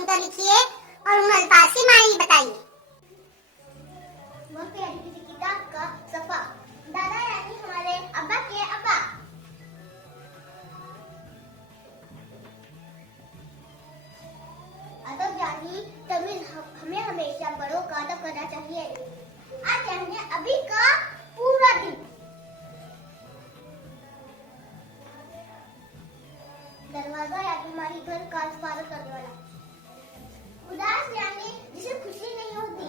सुनकर लिखिए और उन अल्फाज की मायने बताइए। वह प्यारी किसी किताब का सफा। दादा यानी हमारे अब्बा के अब्बा। अदब यानी तमीज। हमें हमेशा बड़ों का अदब करना चाहिए। आज यानी अभी का पूरा दिन। दरवाजा यानी हमारी घर का हिफाजत करने वाला। उदास यानी जिसे खुशी नहीं होती।